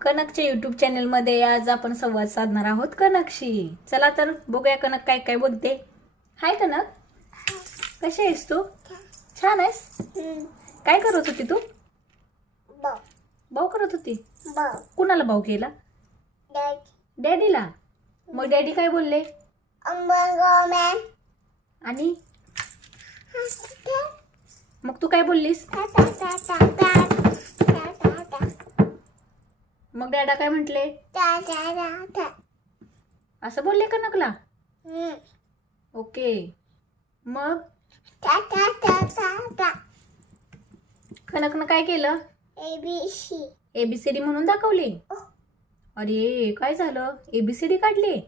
कनकच्या YouTube channel मध्ये आज आपण संवाद साधणार आहोत कनकशी. चला तर बघूया कनक काय काय बोलते. हाय कनक, कशी आहेस तू? छान आहेस. काय करत होती तू? भाऊ करत होती. कुणाला भाऊ केला? डॅडीला. मग डॅडी काय बोलले? आणि मग तू काय बोललीस? मग डॅडा काय म्हंटले? असं बोलले कनकला. ओके. मग कनकनं काय केलं? एबीसीडी म्हणून दाखवली. अरे काय झालं? एबीसीडी काढली.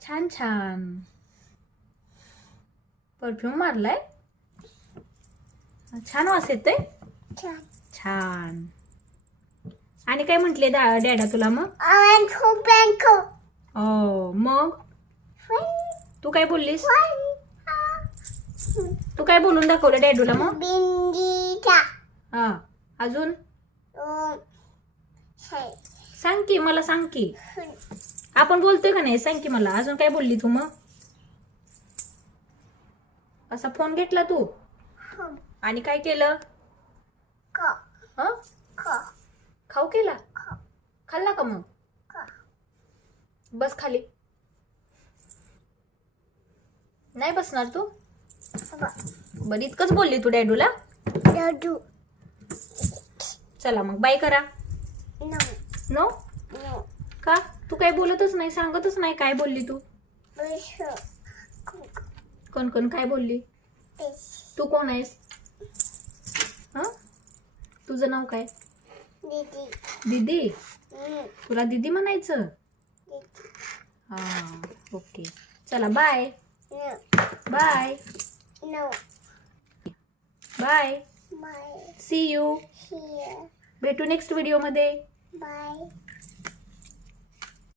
छान छान. परफ्यूम मारलाय. छान वास येतोय. छान. आणि काय म्हंटले डॅडा तुला? मग हो. मग तू काय बोललीस? तू काय बोलून दाखवलं डॅडूला? मग हा, अजून सांग की मला, सांग की. आपण बोलतोय का नाही, सांग की मला. अजून काय बोलली तू? मग असा फोन घेतला तू आणि काय केलं? खाऊ केला. खाल्ला का? मग बस खाली. नाही बसणार तू? बरं, इतकंच बोलली तू डॅडूला? चला मग बाय करा. नो का? तू काय बोलतच नाही, सांगतच नाही. काय बोलली तू? कोण कोण काय बोलली? तू कोण आहेस? तुझं नाव काय? दीदी. तुला दीदी म्हणायचं? हा, ओके. चला bye. Bye bye. See you. भेटू नेक्स्ट व्हिडिओ मध्ये.